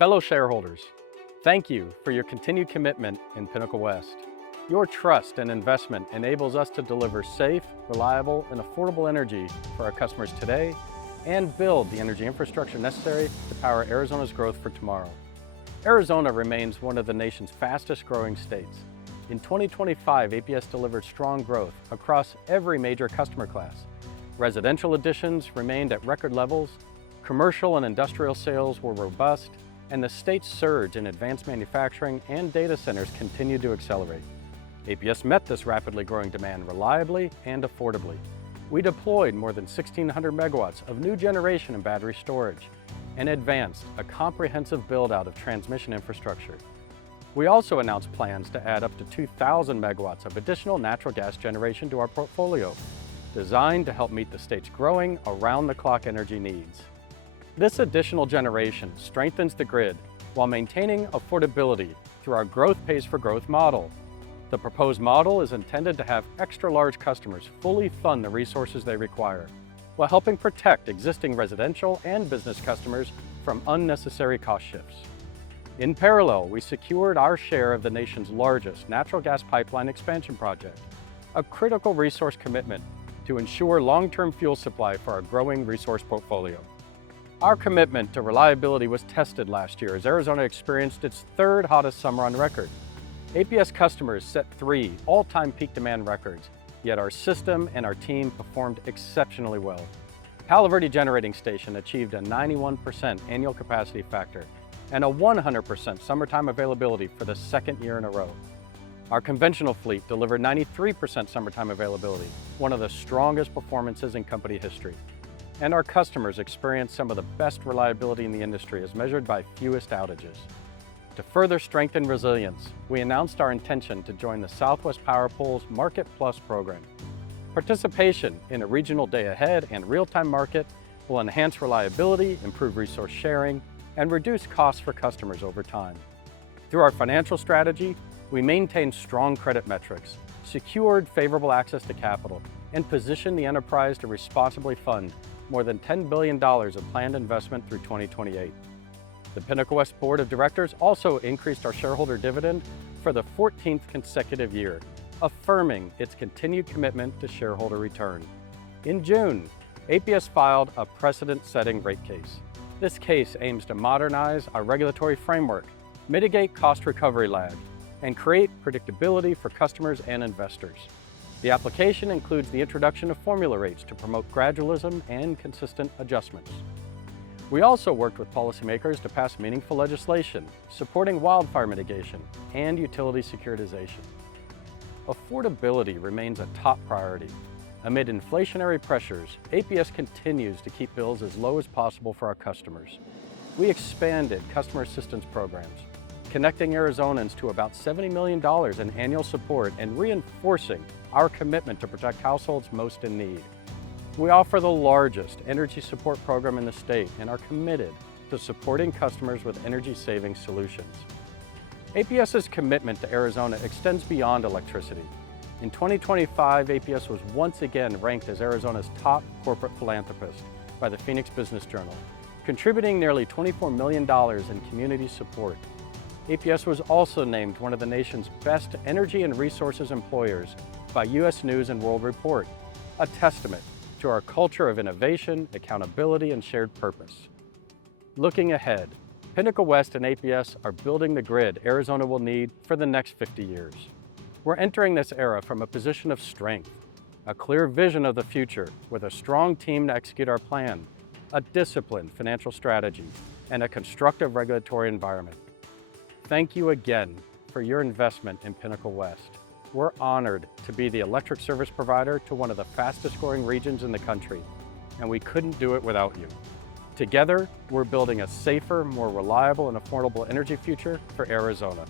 Fellow shareholders, thank you for your continued commitment in Pinnacle West. Your trust and investment enables us to deliver safe, reliable, and affordable energy for our customers today and build the energy infrastructure necessary to power Arizona's growth for tomorrow. Arizona remains one of the nation's fastest growing states. In 2025, APS delivered strong growth across every major customer class. Residential additions remained at record levels, commercial and industrial sales were robust, and the state's surge in advanced manufacturing and data centers continued to accelerate. APS met this rapidly growing demand reliably and affordably. We deployed more than 1,600 megawatts of new generation and battery storage and advanced a comprehensive build-out of transmission infrastructure. We also announced plans to add up to 2,000 megawatts of additional natural gas generation to our portfolio, designed to help meet the state's growing around-the-clock energy needs. This additional generation strengthens the grid while maintaining affordability through our Growth Pays for Growth model. The proposed model is intended to have extra large customers fully fund the resources they require, while helping protect existing residential and business customers from unnecessary cost shifts. In parallel, we secured our share of the nation's largest natural gas pipeline expansion project, a critical resource commitment to ensure long-term fuel supply for our growing resource portfolio. Our commitment to reliability was tested last year as Arizona experienced its third hottest summer on record. APS customers set 3 all-time peak demand records, yet our system and our team performed exceptionally well. Palo Verde Generating Station achieved a 91% annual capacity factor and a 100% summertime availability for the second year in a row. Our conventional fleet delivered 93% summertime availability, one of the strongest performances in company history. And our customers experienced some of the best reliability in the industry as measured by fewest outages. To further strengthen resilience, we announced our intention to join the Southwest Power Pool's Market Plus program. Participation in a regional day-ahead and real-time market will enhance reliability, improve resource sharing, and reduce costs for customers over time. Through our financial strategy, we maintained strong credit metrics, secured favorable access to capital, and positioned the enterprise to responsibly fund more than $10 billion of planned investment through 2028. The Pinnacle West Board of Directors also increased our shareholder dividend for the 14th consecutive year, affirming its continued commitment to shareholder return. In June, APS filed a precedent-setting rate case. This case aims to modernize our regulatory framework, mitigate cost recovery lag, and create predictability for customers and investors. The application includes the introduction of formula rates to promote gradualism and consistent adjustments. We also worked with policymakers to pass meaningful legislation supporting wildfire mitigation and utility securitization. Affordability remains a top priority. Amid inflationary pressures, APS continues to keep bills as low as possible for our customers. We expanded customer assistance programs, connecting Arizonans to about $70 million in annual support and reinforcing our commitment to protect households most in need. We offer the largest energy support program in the state and are committed to supporting customers with energy-saving solutions. APS's commitment to Arizona extends beyond electricity. In 2025, APS was once again ranked as Arizona's top corporate philanthropist by the Phoenix Business Journal, contributing nearly $24 million in community support. APS was also named one of the nation's best energy and resources employers by U.S. News & World Report, a testament to our culture of innovation, accountability, and shared purpose. Looking ahead, Pinnacle West and APS are building the grid Arizona will need for the next 50 years. We're entering this era from a position of strength, a clear vision of the future with a strong team to execute our plan, a disciplined financial strategy, and a constructive regulatory environment. Thank you again for your investment in Pinnacle West. We're honored to be the electric service provider to one of the fastest growing regions in the country, and we couldn't do it without you. Together, we're building a safer, more reliable, and affordable energy future for Arizona.